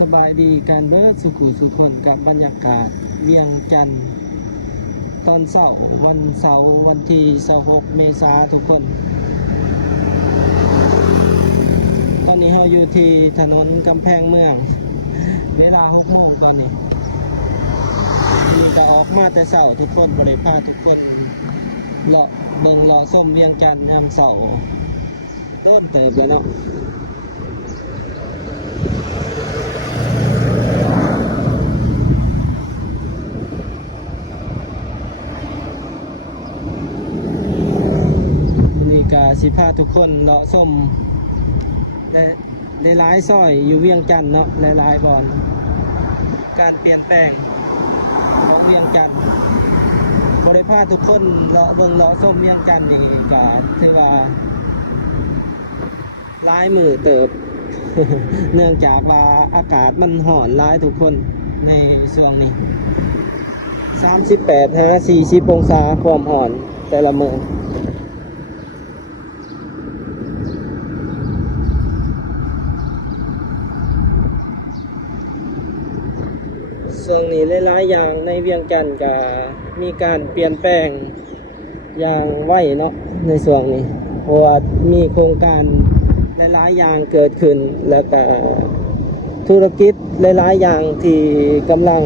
สบายดีการเบิดสุขุสุคนกับบรรยากาศเวียงจันทร์ตอนเสาร์วันที่26เมษายนทุกคน ตอนนี้เราอยู่ที่ถนนกำแพงเมืองเวลา6 โมงตอนนี้มีแต่ออกมาแต่เสาร์ทุกคนบริพาทุกคนเลาะเบิ่งเลาะส้มเวียงจันทร์ยามเสาร์ต้นเติบแล้วเนาะกาสิพาทุกคนเลาะส้มและหลายซอยอยู่เวียงจันทน์เนาะหลายบอนการเปลี่ยนแปลงของเวียงจันทน์บริพาทุกคนเลาะเบิ่งเลาะส้มเวียงจันทน์นี่ก็ถือว่าหลายมือเติบ เนื่องจากว่าอากาศมันร้อนหลายทุกคนในช่วงนี้38-40 องศาความร้อนแต่ละมื้อช่วงนี้หลายๆอย่างในเวียงจันทน์ก็มีการเปลี่ยนแปลงอย่างไวเนาะในช่วงนี้เพราะว่ามีโครงการหลายๆอย่างเกิดขึ้นแล้วก็ธุรกิจหลายๆอย่างที่กำลัง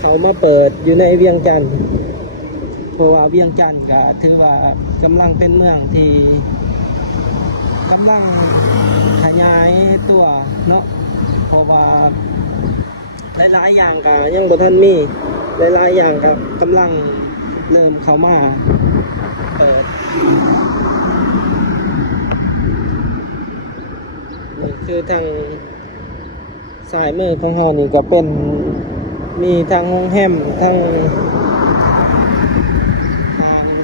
เขามาเปิดอยู่ในเวียงจันทน์เพราะว่าเวียงจันทน์ก็ถือว่ากำลังเป็นเมืองที่กำลังขยายตัวเนาะเพราะว่าหลายๆอย่างก็ยังบ่ทันมีหลายๆอย่างก็กำลังเริ่มเข้ามาเปิดนี่คือทางสายมือของเรานี่ก็เป็นมีทางโรงแรมทาง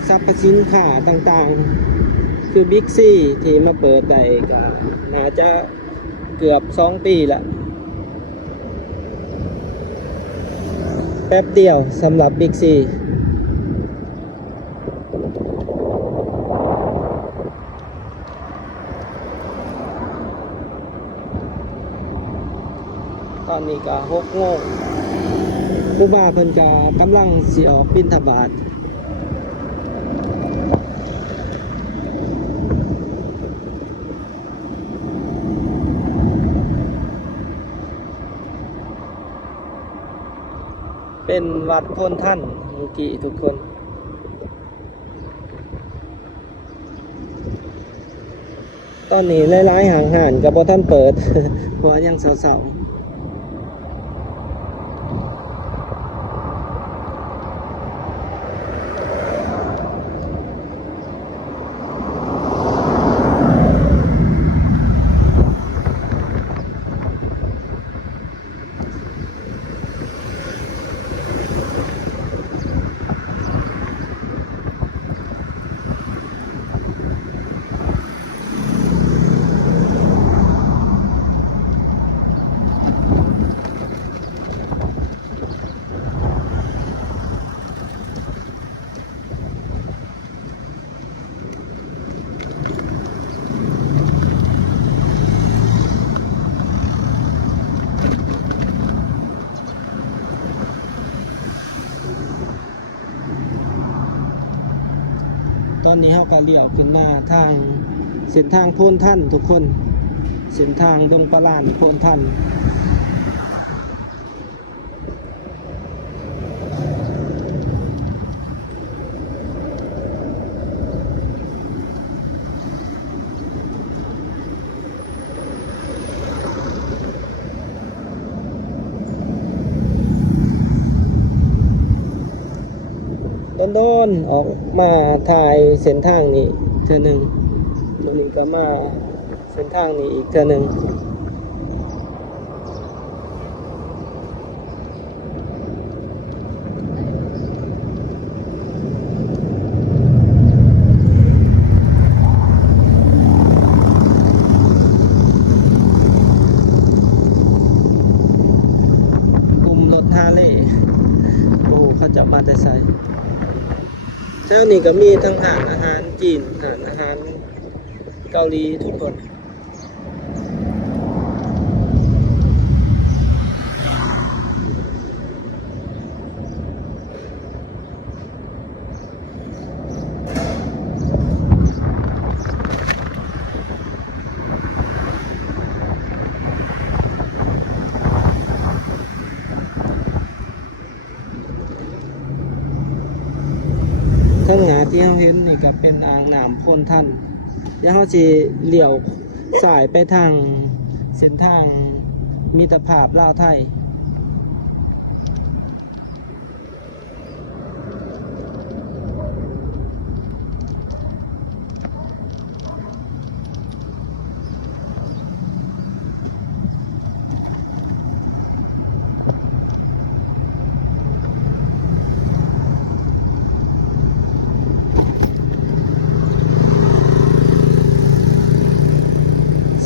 สรรพสินค้าต่างๆคือบิ๊กซีที่มาเปิดได้ก็น่าจะเกือบ2 ปีละแป๊บเดียวสำหรับบิ๊กซีตอนนี้ก็6 โมงครูบาเพิ่นก็กำลังสิออกบิณฑบาตเป็นวัดโพนท่านเมื่อกี้ทุกคนตอนนี้หลายๆห้างก็บ่ทันเปิด เพราะยังเสาๆตอนนี้เราก็เลี้ยวขึ้นมาทางเส้นทางโพนท่านทุกคนเส้นทางดงปลาลานโพนท่านโดนออกมาถ่ายเส้นทางนี้เทื่อหนึ่งตัวนี้ก็มาเส้นทางนี้อีกเทื่อหนึ่งปุ่มรถฮาร์เลย์โอ้เขาจะมาแต่ไสเจ้านี่ก็มีทั้งอาหารจีนอาหารเกาหลีทุกคน ที่เราเห็นนี่ก็เป็นอ่างน้ำโพนท่านเดี๋ยวเราจะเลี้ยวสายไปทางเส้นทางมิตรภาพลาวไทย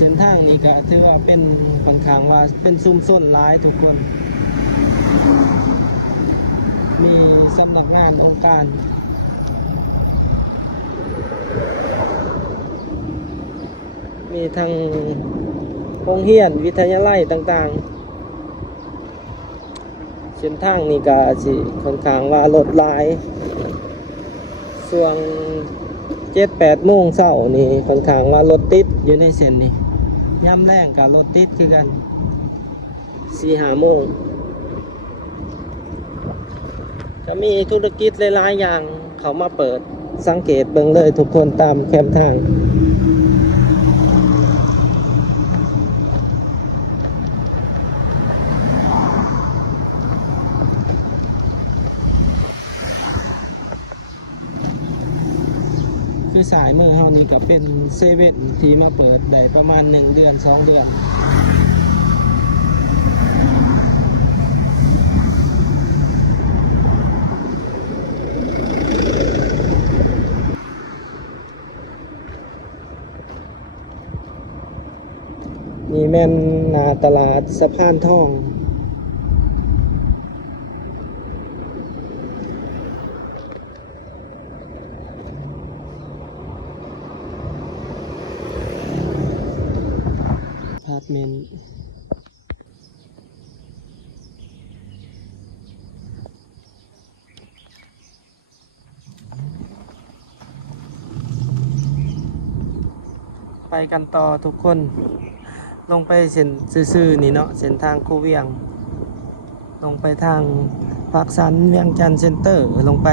เส้นทางนี้ก็ถือว่าเป็นค่อนข้างว่าเป็นซุ่มซ่นหลายทุกคน มีสำนักงานองค์การ มีทางโรงเรียนวิทยาลัยต่างๆเส้นทางนี้ก็สิค่อนข้างว่ารถหลายส่วน 7-8 โมงเช้านี่ค่อนข้างว่ารถติดอยู่ในเส้นนี้ย่ำแรงกับรถติดคือกัน 4-5 โมงจะมีธุรกิจหลายๆอย่างเขามาเปิดสังเกตเบิ่งเลยทุกคนตามแคมทางคือสายมือเฮานี่ก็เป็นเซเว่นที่มาเปิดได้ประมาณ1 เดือน 2 เดือนนี่แม่นหน้าตลาดสะพานทองอพาร์ตเมนต์ไปกันต่อทุกคนลงไปเส้นซื่อๆนี่เนาะเส้นทางคูเวียงลงไปทางปากสันเวียงจันทน์เซ็นเตอร์ลงไป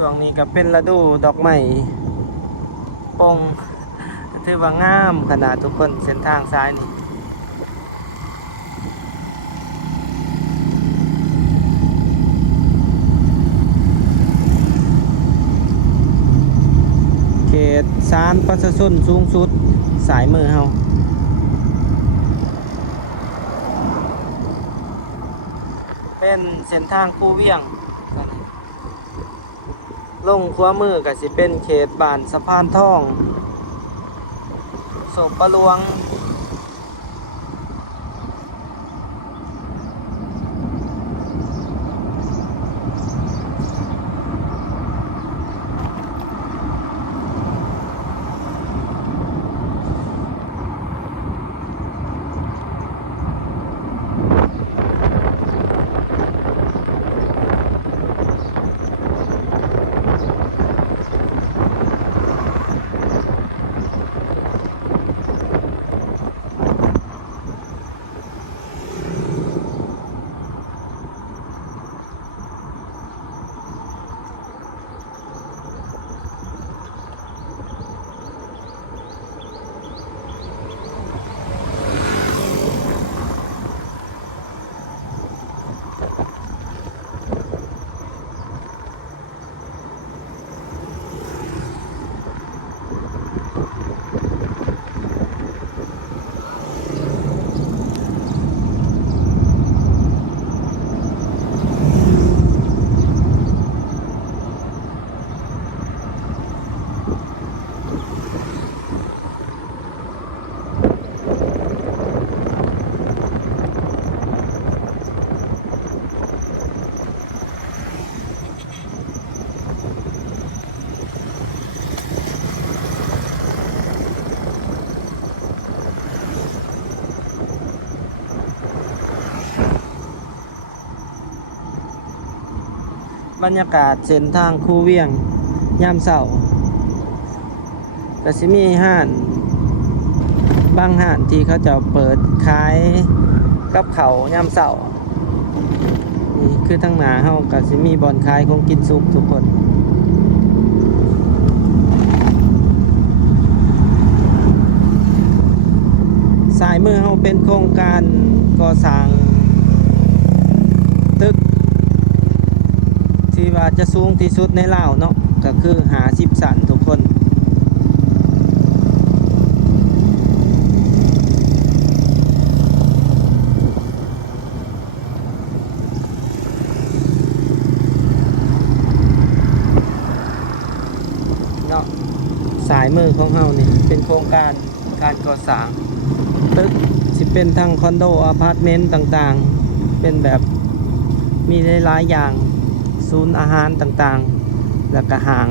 ช่วงนี้ก็เป็นฤดูดอกไม้ปงถือว่างามขนาดทุกคนเส้นทางซ้ายนี่เขตศาลประชาชนสูงสุดสายมือเฮาเป็นเส้นทางคูเวียงลงขวามือก็สิเป็นเขตบ้านสะพานทองโศกประลวง บรรยากาศเส้นทางคูเวียงยามเช้าก็สิมีห้านบางห้านที่เขาจะเปิดขายกับเขาวยามเช้านี่คือทางหน้าเฮาก็สิมีบ่อนขายของกินสุกทุกคนสายมือเฮาเป็นโครงการก่อสร้างตึกที่ว่าจะสูงที่สุดในลาวเนาะก็คือ50 สันทุกคนเนาะสายมือของเฮานี่เป็นโครงการก่อสร้างตึกสิเป็นทั้งคอนโดอพาร์ตเมนต์ต่างๆเป็นแบบมีหลายๆอย่างศูนย์อาหารต่างๆแล้วก็ห้าง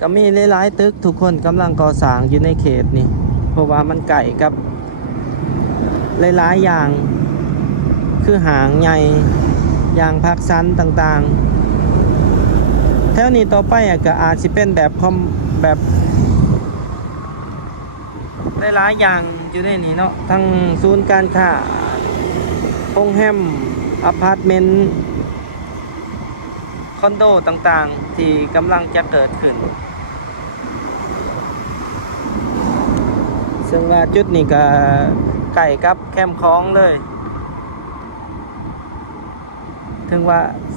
ก็มีหลายๆตึกทุกคนกำลังก่อสร้างอยู่ในเขตนี่เพราะว่ามันใกล้กับหลายๆอย่างคือหางใหญ่อย่างพักซันต่างๆแถวนี้ต่อไปก็อาจจะเป็นแบบหลายๆอย่างอยู่ในนี้เนาะทั้งศูนย์การค้าโรงแรมอพาร์ตเมนต์คอนโดต่างๆที่กำลังจะเกิดขึ้นซึ่งว่าจุดนี้ก็ใกล้กับแคมป์คลองเลยซึ่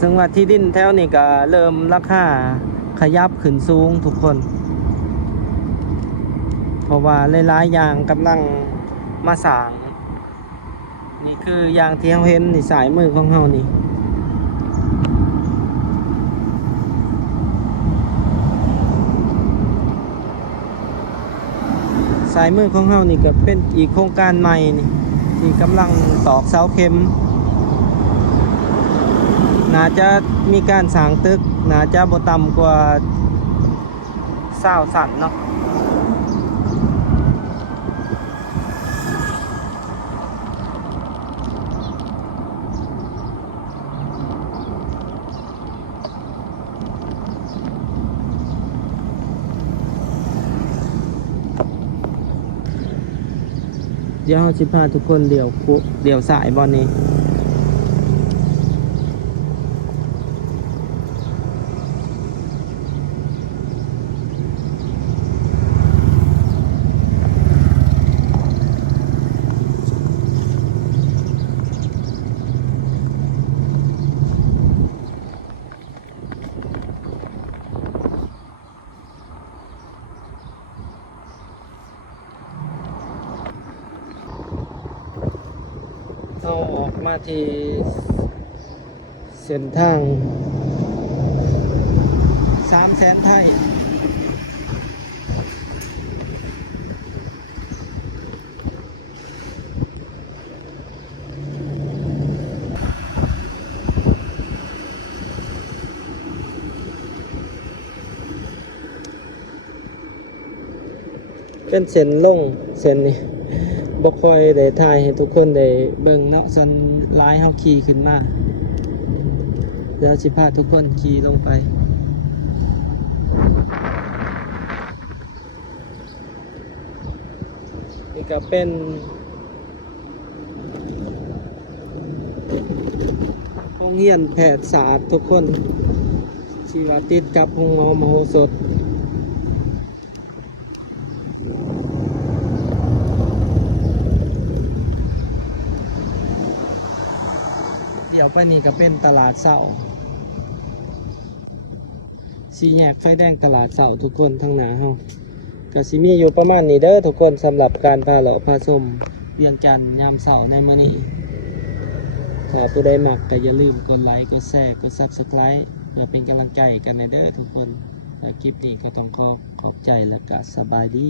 งว่าที่ดินแถวนี้ก็เริ่มราคาขยับขึ้นสูงทุกคนเพราะว่าหลายๆอย่างกำลังมาสร้างนี่คืออย่างที่เราเห็นนี่สายมือของเรานี่สายมือของเรานี่ก็เป็นอีกโครงการใหม่นี่ที่กำลังตอกเสาเข็มน่าจะมีการสร้างตึกน่าจะบ่ต่ำกว่า20 สันเนาะเดี๋ยวเราสิพาทุกคนเดี่ยวสายบอลนี้เราออกมาที่เส้นทาง300,000 ไทยเป็นเส้นลงเส้นนี้บ่ค่อยได้ถ่ายให้ทุกคนได้เบิ่งเนาะส่วนหลายเฮาขี่ขึ้นมาเดี๋ยวสิพาทุกคนขี่ลงไปนี่ก็เป็นโรงเรียนแพทยศาสตร์ทุกคนที่ว่าติดกับโรงหมอมโหสถเดี๋ยวไปนี่ก็เป็นตลาดเช้าสี่แยกไฟแดงตลาดเช้าทุกคนทั้งหนาเฮาก็สิมีอยู่ประมาณนี้เด้อทุกคนสำหรับการพาเลาะพาชมเวียงจันทน์ยามเช้าในมื้อนี้ถ้าผู้ใดมักก็อย่าลืมกดไลค์กดแชร์กด Subscribe เพื่อเป็นกำลังใจกันในเด้อทุกคนและคลิปนี้ก็ต้องขอบใจและก็สบายดี